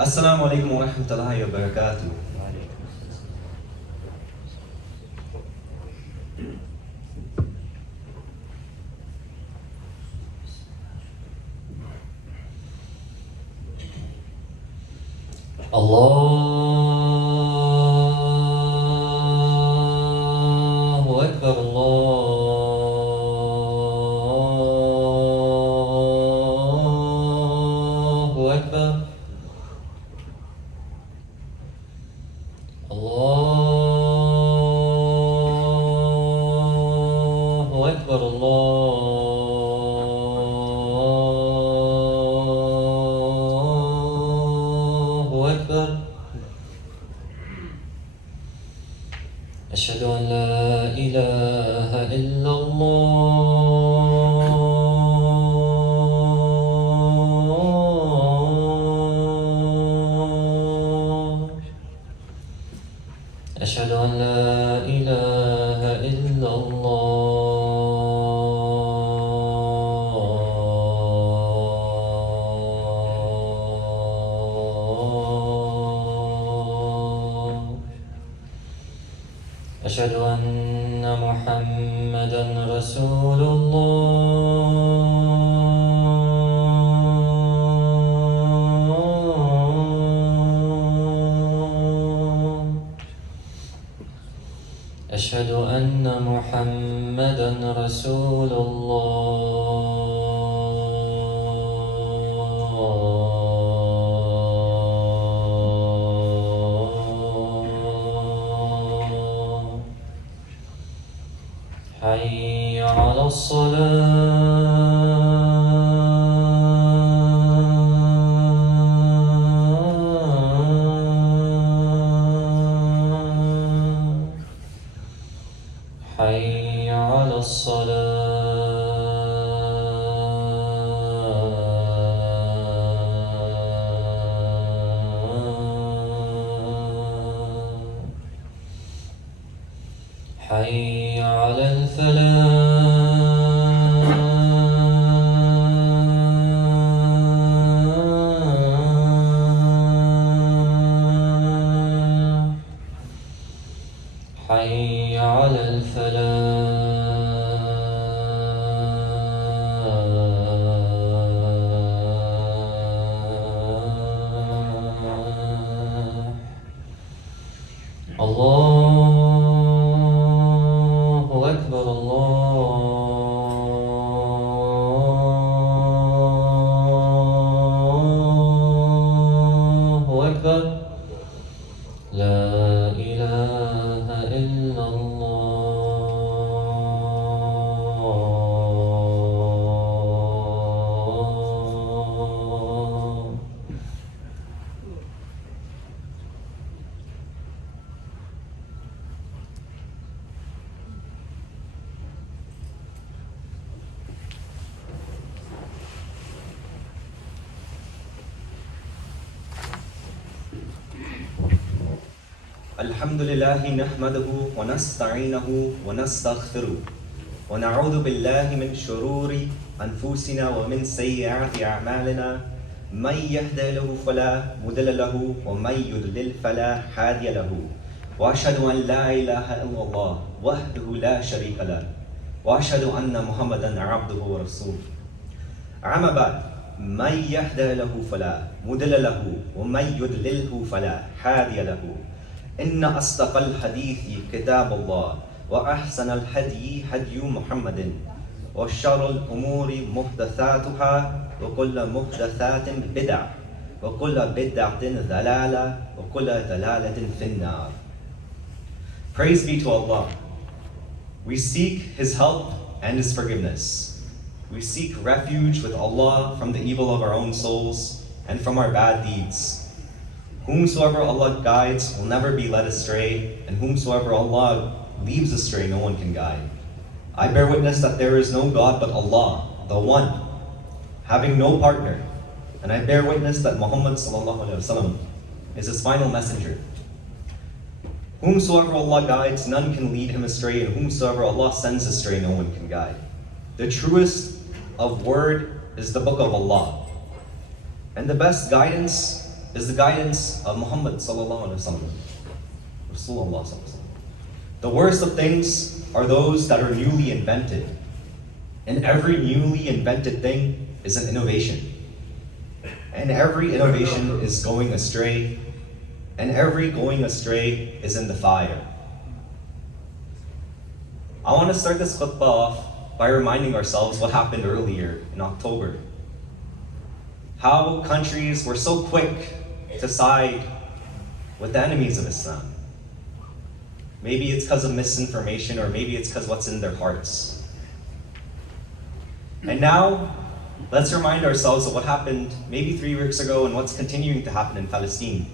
Assalamu alaikum wa rahmatullahi wa barakatuh. Allahu Akbar, Allahu Akbar, Allahu Akbar, Allahu Akbar. أشهد أن لا إله إلا الله. أشهد أن لا إله إلا الله. أشهد أن محمدا رسول الله. أشهد أن محمدا رسول الله. حي على الصلاة. حي على الصلاة. حي على الفلاح. حي على الفلاح. الله أكبر، الله أكبر. لا إله إلا الله. Alhamdulillah nahmaduhu wa nasta'inuhu wa nastaghfiruh wa na'udhu billahi min shururi anfusina wa min sayyiati a'malina. Man yahdihillahu fala mudilla lahu wa man yudlil fala hadiya lahu. Wa ashhadu an la ilaha illallah wahdahu la sharika lah wa ashhadu anna Muhammadan 'abduhu wa rasuluh. Amma ba'd. Man yahdihillahu fala mudilla lahu wa man yudlilhu fala hadiya lahu. إن أصدق الحديث كتاب الله وأحسن الهدي هدي محمد وشر الأمور محدثاتها وكل محدثات بدعة وكل بدعة ضلالة وكل ضلالة في النار. Praise be to Allah. We seek His help and His forgiveness. We seek refuge with Allah from the evil of our own souls and from our bad deeds. Whomsoever Allah guides will never be led astray, and whomsoever Allah leaves astray, no one can guide. I bear witness that there is no God but Allah, the One, having no partner, and I bear witness that Muhammad ﷺ is His final messenger. Whomsoever Allah guides, none can lead him astray, and whomsoever Allah sends astray, no one can guide. The truest of word is the book of Allah, and the best guidance is the guidance of Muhammad sallallahu alaihi wasallam. Rasulullah sallallahu alaihi wasallam. The worst of things are those that are newly invented. And every newly invented thing is an innovation. And every innovation is going astray. And every going astray is in the fire. I want to start this khutbah off by reminding ourselves what happened earlier in October. How countries were so quick to side with the enemies of Islam. Maybe it's because of misinformation, or maybe it's because what's in their hearts. And now, let's remind ourselves of what happened maybe 3 weeks ago and what's continuing to happen in Palestine,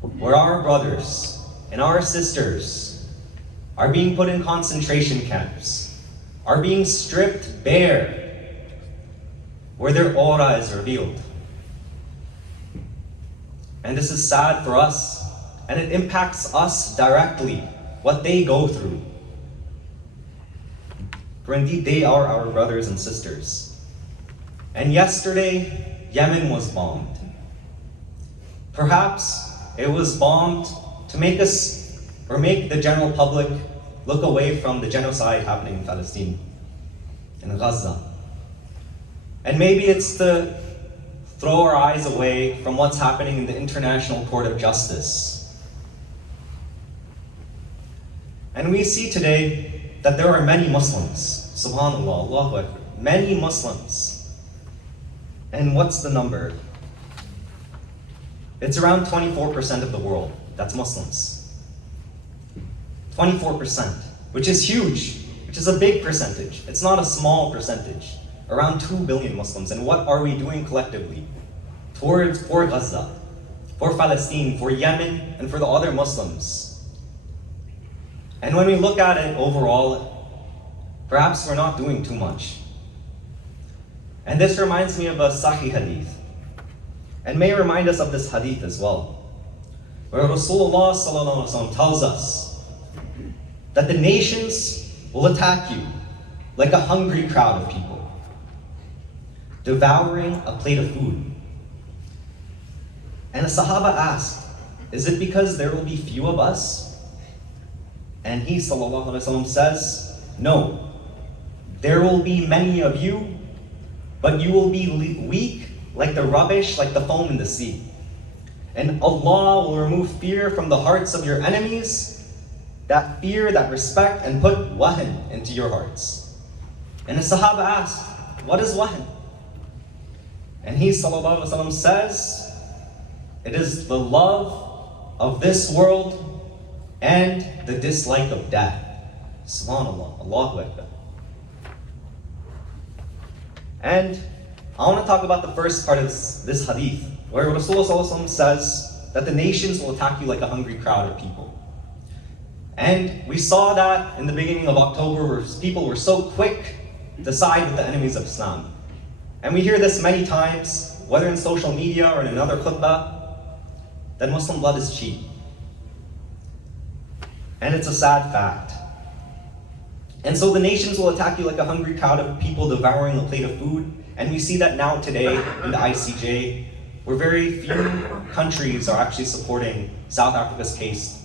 where our brothers and our sisters are being put in concentration camps, are being stripped bare, where their aura is revealed. And this is sad for us, and it impacts us directly, what they go through. For indeed, they are our brothers and sisters. And yesterday, Yemen was bombed. Perhaps it was bombed to make us, or make the general public, look away from the genocide happening in Palestine, in Gaza. And maybe it's to throw our eyes away from what's happening in the International Court of Justice. And we see today that there are many Muslims, subhanAllah, Allahu Akbar, many Muslims. And what's the number? It's around 24% of the world that's Muslims. 24%, which is huge, which is a big percentage. It's not a small percentage. Around 2 billion Muslims. And what are we doing collectively for Gaza, for Palestine, for Yemen, and for the other Muslims? And when we look at it overall, perhaps we're not doing too much. And this reminds me of a Sahih hadith, and may remind us of this hadith as well, where Rasulullah sallallahu alaihi wasallam tells us that the nations will attack you like a hungry crowd of people, devouring a plate of food. And a Sahaba asked, is it because there will be few of us? And he sallallahu alaihi wasallam says, no, there will be many of you, but you will be weak like the rubbish, like the foam in the sea. And Allah will remove fear from the hearts of your enemies, that fear, that respect, and put wahan into your hearts. And the Sahaba asked, what is wahan? And he sallallahu alaihi wasallam says, it is the love of this world and the dislike of death. Subhanallah, Allahu Akbar. And I want to talk about the first part of this hadith, where Rasulullah says that the nations will attack you like a hungry crowd of people. And we saw that in the beginning of October, where people were so quick to side with the enemies of Islam. And we hear this many times, whether in social media or in another khutbah, that Muslim blood is cheap. And it's a sad fact. And so the nations will attack you like a hungry crowd of people devouring a plate of food. And we see that now today in the ICJ, where very few countries are actually supporting South Africa's case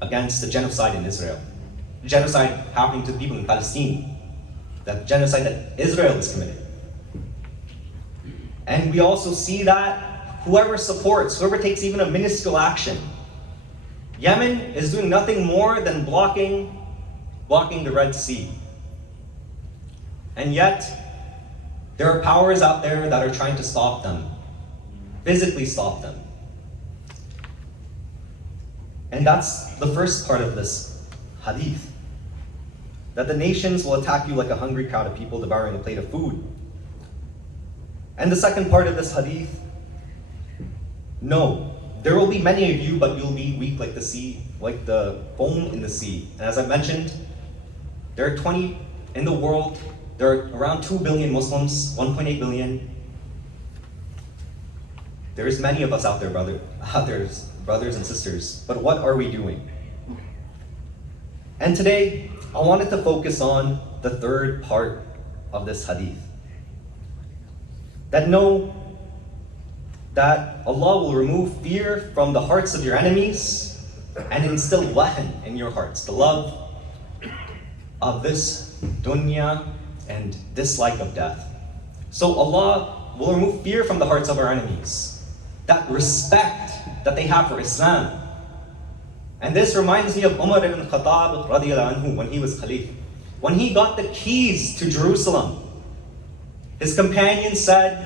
against the genocide in Israel. The genocide happening to people in Palestine. That genocide that Israel has committed. And we also see that whoever supports, whoever takes even a minuscule action, Yemen is doing nothing more than blocking the Red Sea. And yet, there are powers out there that are trying to stop them, physically stop them. And that's the first part of this hadith, that the nations will attack you like a hungry crowd of people devouring a plate of food. And the second part of this hadith, no, there will be many of you, but you'll be weak like the sea, like the foam in the sea. And as I mentioned, there are 20 in the world. There are around 2 billion Muslims, 1.8 billion. There's many of us out there, brothers and sisters. But what are we doing? And today, I wanted to focus on the third part of this hadith. That that Allah will remove fear from the hearts of your enemies and instill wahn in your hearts, the love of this dunya and dislike of death. So Allah will remove fear from the hearts of our enemies, that respect that they have for Islam. And this reminds me of Umar ibn Khattab radiallahu anhu when he was Khalif. When he got the keys to Jerusalem, his companions said,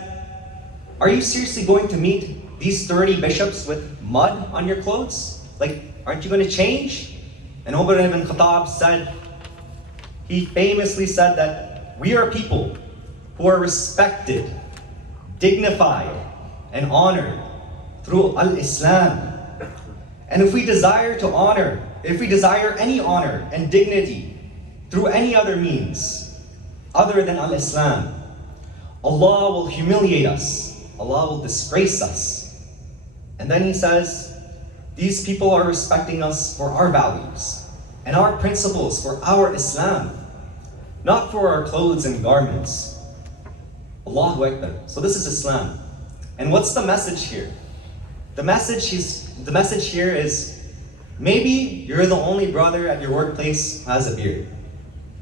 "Are you seriously going to meet these 30 bishops with mud on your clothes? Like, aren't you going to change?" And Umar ibn Khattab said, he famously said that we are people who are respected, dignified, and honored through al-Islam. And if we desire any honor and dignity through any other means other than al-Islam, Allah will humiliate us. Allah will disgrace us. And then he says, these people are respecting us for our values and our principles, for our Islam, not for our clothes and garments. Allahu Akbar. So this is Islam. And what's the message here? The message here is, maybe you're the only brother at your workplace who has a beard.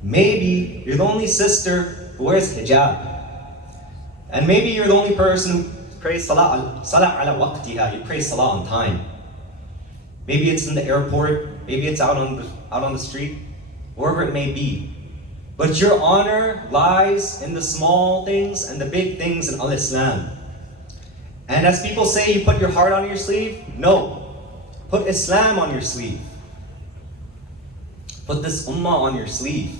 Maybe you're the only sister who wears hijab. And maybe you're the only person who prays salah ala waqtiha, you pray salah on time. Maybe it's in the airport, maybe it's out on the street, wherever it may be. But your honor lies in the small things and the big things in al-Islam. And as people say, you put your heart on your sleeve? No. Put Islam on your sleeve. Put this ummah on your sleeve.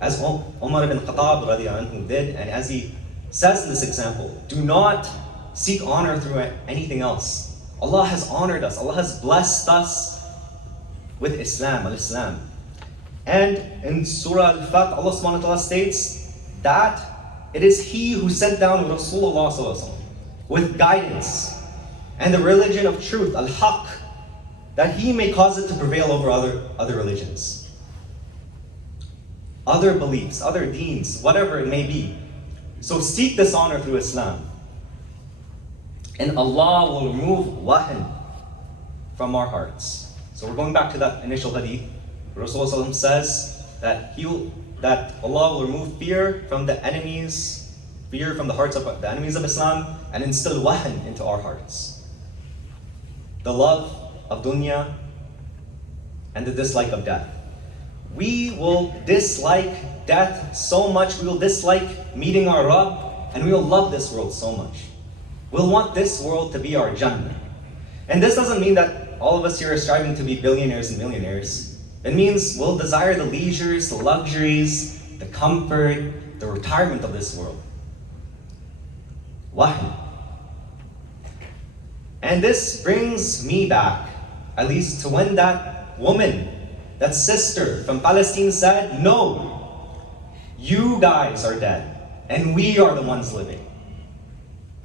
As Umar ibn Khattab radiallahu anhu did, and as he says in this example, do not seek honor through anything else. Allah has honored us. Allah has blessed us with Islam, al-Islam. And in Surah Al-Fath, Allah subhanahu wa ta'ala states that it is He who sent down Rasulullah sallallahu alaihi wasallam with guidance and the religion of truth, al-haq, that He may cause it to prevail over other religions, other beliefs, other deens, whatever it may be. So seek this honor through Islam. And Allah will remove wahn from our hearts. So we're going back to that initial hadith. Rasulullah says that Allah will remove fear from the enemies, fear from the hearts of the enemies of Islam, and instill wahn into our hearts. The love of dunya and the dislike of death. We will dislike death so much, we will dislike meeting our Rabb, and we will love this world so much. We'll want this world to be our Jannah. And this doesn't mean that all of us here are striving to be billionaires and millionaires. It means we'll desire the leisures, the luxuries, the comfort, the retirement of this world. Wahn. And this brings me back, at least to when that woman, that sister from Palestine said, no, you guys are dead, and we are the ones living.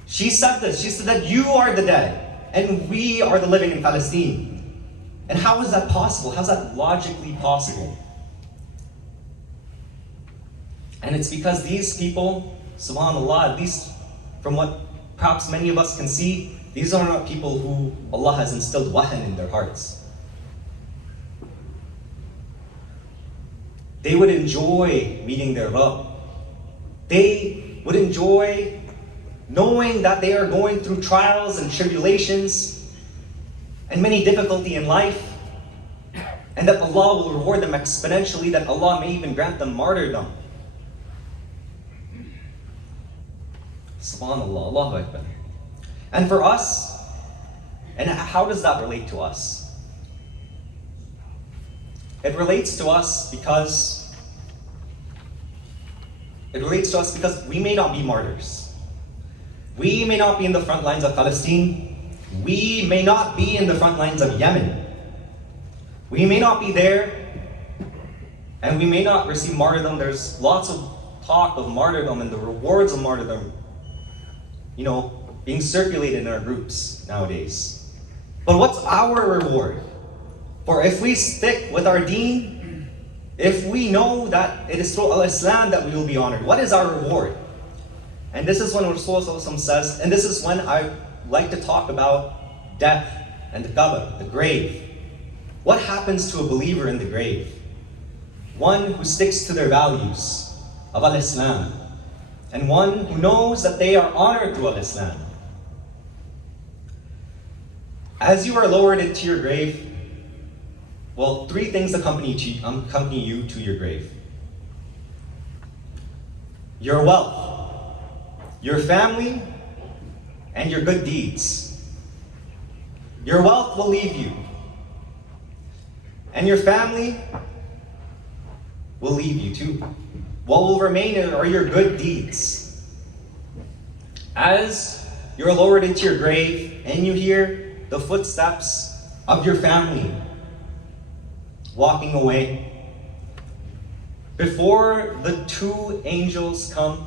She said this, she said that you are the dead, and we are the living in Palestine. And how is that possible? How is that logically possible? And it's because these people, subhanAllah, at least from what perhaps many of us can see, these are not people who Allah has instilled wahn in their hearts. They would enjoy meeting their Rabb. They would enjoy knowing that they are going through trials and tribulations and many difficulty in life, and that Allah will reward them exponentially, that Allah may even grant them martyrdom. SubhanAllah, Allahu Akbar. And for us, and how does that relate to us? It relates to us because we may not be martyrs. We may not be in the front lines of Palestine. We may not be in the front lines of Yemen. We may not be there, and we may not receive martyrdom. There's lots of talk of martyrdom and the rewards of martyrdom, being circulated in our groups nowadays. But what's our reward? For if we stick with our deen, if we know that it is through al-Islam that we will be honored, what is our reward? And this is when Rasulullah says, and this is when like to talk about death and the qabr, the grave. What happens to a believer in the grave? One who sticks to their values of al-Islam, and one who knows that they are honored through al-Islam. As you are lowered into your grave, well, three things accompany you to your grave. Your wealth, your family, and your good deeds. Your wealth will leave you, and your family will leave you too. What will remain are your good deeds. As you're lowered into your grave and you hear the footsteps of your family walking away, before the two angels come,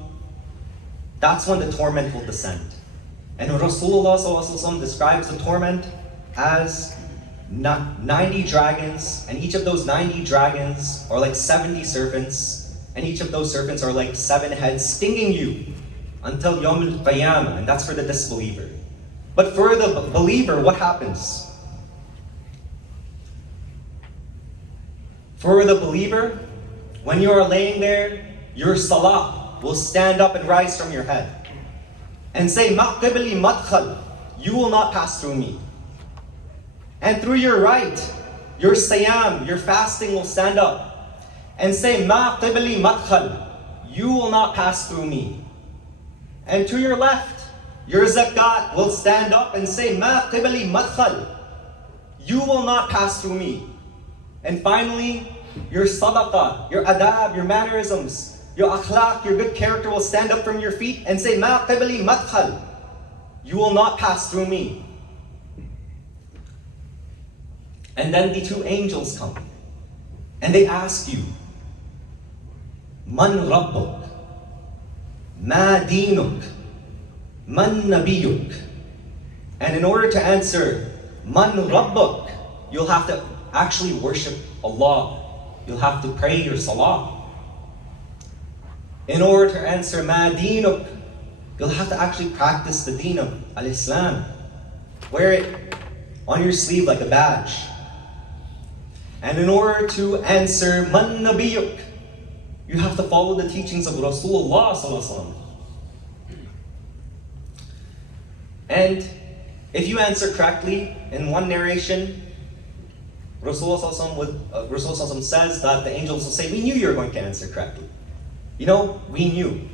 that's when the torment will descend. And Rasulullah ﷺ describes the torment as 90 dragons, and each of those 90 dragons are like 70 serpents, and each of those serpents are like 7 heads stinging you until Yawm al-Qiyamah, and that's for the disbeliever. But for the believer, what happens? For the believer, when you are laying there, your salah will stand up and rise from your head and say, "Ma qibli madkhal," you will not pass through me. And through your right, your siyam, your fasting will stand up and say, "Ma qibli madkhal," you will not pass through me. And to your left, your zakat will stand up and say, "Ma qibli madkhal," you will not pass through me. And finally, your sadaqah, your adab, your mannerisms, your akhlaq, your good character will stand up from your feet and say, "Ma qibli madkhal," you will not pass through me. And then the two angels come and they ask you, "Man rabbuk? Ma dinuk? Man nabiyuk?" And in order to answer, "Man rabbuk," you'll have to actually worship Allah. You'll have to pray your salah. In order to answer, "Ma dinuk," you'll have to actually practice the deen of al-Islam. Wear it on your sleeve like a badge. And in order to answer, "Man nabiyuk," you have to follow the teachings of Rasulullah sallallahu alaihi wasallam. And if you answer correctly, in one narration, Rasulullah sallallahu alaihi wasallam says that the angels will say, "We knew you were going to answer correctly. You know, we knew."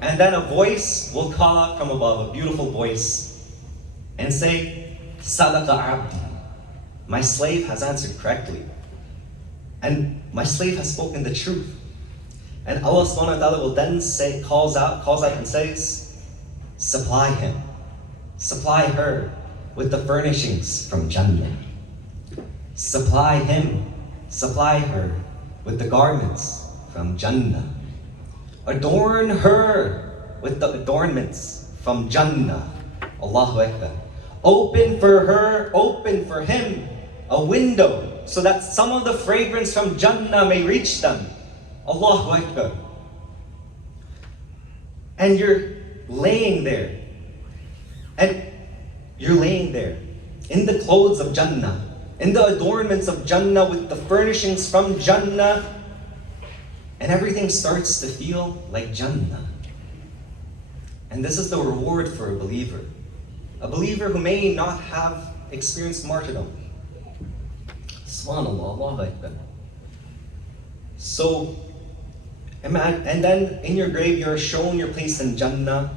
And then a voice will call out from above, a beautiful voice, and say, "Sadaqa abdi." My slave has answered correctly. And my slave has spoken the truth. And Allah subhanahu wa ta'ala will then say, calls out and says, "Supply him, supply her with the furnishings from Jannah. Supply him, supply her with the garments from Jannah. Adorn her with the adornments from Jannah." Allahu Akbar. Open for him a window so that some of the fragrance from Jannah may reach them. Allahu Akbar. And you're laying there. And you're laying there in the clothes of Jannah, in the adornments of Jannah, with the furnishings from Jannah. And everything starts to feel like Jannah. And this is the reward for a believer. A believer who may not have experienced martyrdom. Subhanallah, Allahu Akbar. So, and then in your grave you're shown your place in Jannah,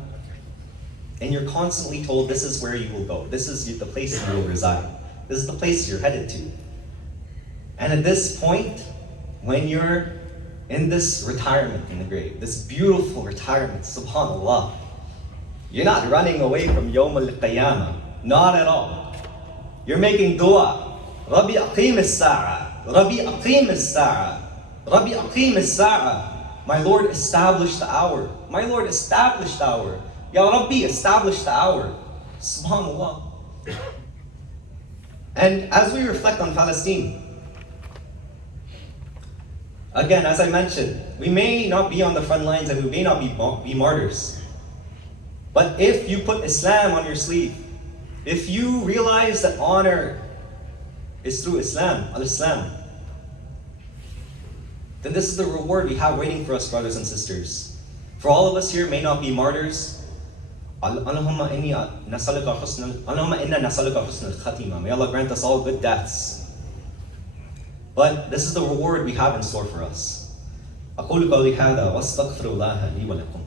and you're constantly told this is where you will go. This is the place you will reside. This is the place you're headed to. And at this point, when you're in this retirement in the grave, this beautiful retirement, subhanallah, you're not running away from Yawm al-Qiyamah. Not at all. You're making dua. Rabbi aqim as-sa'a. Rabbi aqim as-sa'a. Rabbi aqim as-sa'a. My Lord, establish the hour. My Lord, establish the hour. Ya Rabbi, establish the hour. Subhanallah. And as we reflect on Palestine, again, as I mentioned, we may not be on the front lines and we may not be martyrs. But if you put Islam on your sleeve, if you realize that honor is through Islam, al-Islam, then this is the reward we have waiting for us, brothers and sisters. For all of us here may not be martyrs. Allahumma inna nasaluka husnal khatima. May Allah grant us all good deaths. But this is the reward we have in store for us. أقول قولي هذا وأستغفر الله لي ولكم.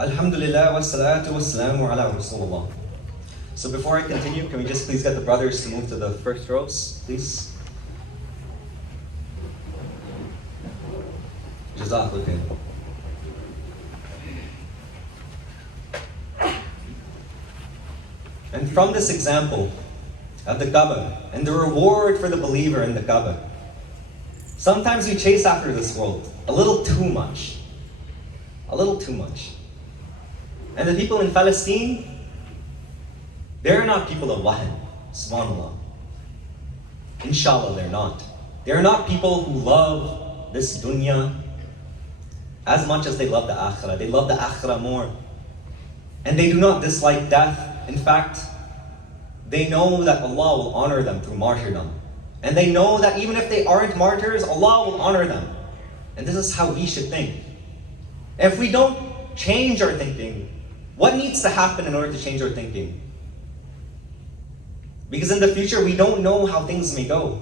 Alhamdulillah wa salatu wa salamu ala Rasulullah. So before I continue, can we just please get the brothers to move to the first rows, please? Jazakallah. And from this example of the Kaaba and the reward for the believer in the Kaaba, sometimes we chase after this world a little too much. A little too much. And the people in Palestine, they're not people of Wahan, subhanAllah. Inshallah, they're not. They're not people who love this dunya as much as they love the Akhira. They love the Akhira more. And they do not dislike death. In fact, they know that Allah will honor them through martyrdom. And they know that even if they aren't martyrs, Allah will honor them. And this is how we should think. If we don't change our thinking, what needs to happen in order to change our thinking? Because in the future, we don't know how things may go.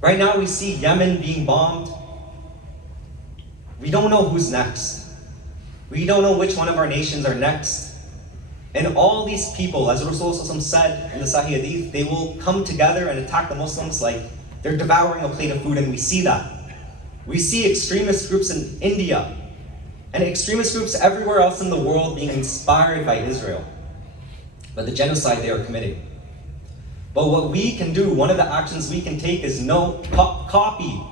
Right now, we see Yemen being bombed. We don't know who's next. We don't know which one of our nations are next. And all these people, as Rasulullah said in the Sahih Hadith, they will come together and attack the Muslims like they're devouring a plate of food, and we see that. We see extremist groups in India and extremist groups everywhere else in the world being inspired by Israel, by the genocide they are committing. But what we can do, one of the actions we can take is copy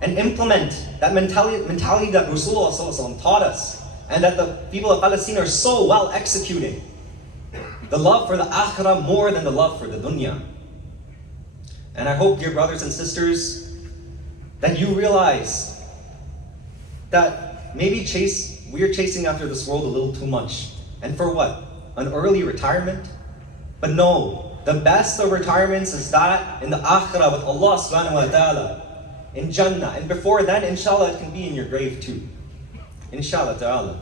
and implement that mentality that Rasulullah taught us, and that the people of Palestine are so well executing. The love for the Akhira more than the love for the dunya. And I hope, dear brothers and sisters, that you realize that maybe we are chasing after this world a little too much. And for what? An early retirement? But no, the best of retirements is that in the Akhira with Allah subhanahu wa ta'ala, in Jannah. And before then, inshallah, it can be in your grave too. Inshallah ta'ala.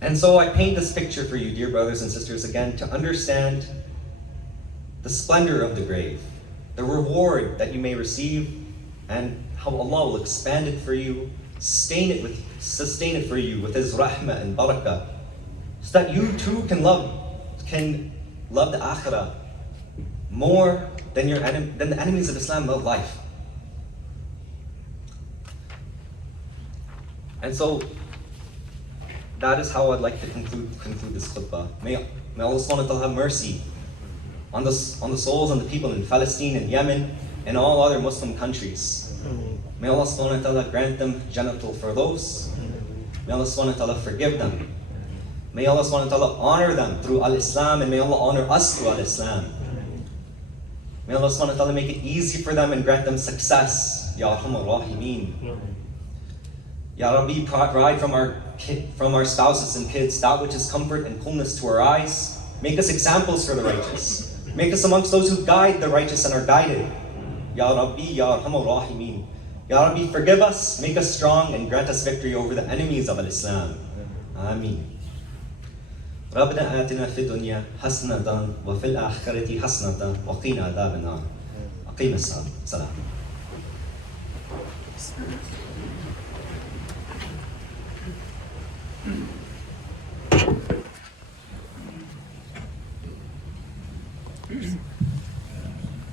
And so I paint this picture for you, dear brothers and sisters, again, to understand the splendor of the grave, the reward that you may receive, and how Allah will expand it for you, sustain it for you with His rahmah and barakah, so that you too can love the Akhirah more than the enemies of Islam love life. And so that is how I'd like to conclude this khutbah. May Allah subhanahu wa ta'ala have mercy on the souls and the people in Palestine and Yemen and all other Muslim countries. May Allah subhanahu wa ta'ala grant them Jannatul Firdaus. May Allah subhanahu wa ta'ala forgive them. May Allah subhanahu wa ta'ala honor them through Al-Islam, and may Allah honor us through Al-Islam. May Allah subhanahu wa ta'ala make it easy for them and grant them success. Ya Arhamar Rahimeen. Ya Rabbi, provide from our spouses and kids that which is comfort and coolness to our eyes. Make us examples for the righteous. Make us amongst those who guide the righteous and are guided. Ya Rabbi, Ya Arhamar Rahimeen. Ya Rabbi, forgive us, make us strong, and grant us victory over the enemies of Islam. Ameen. ربنا آتنا في الدنيا حسنة وفي الآخرة حسنة وقنا عذاب النار. أقيم الصلاة.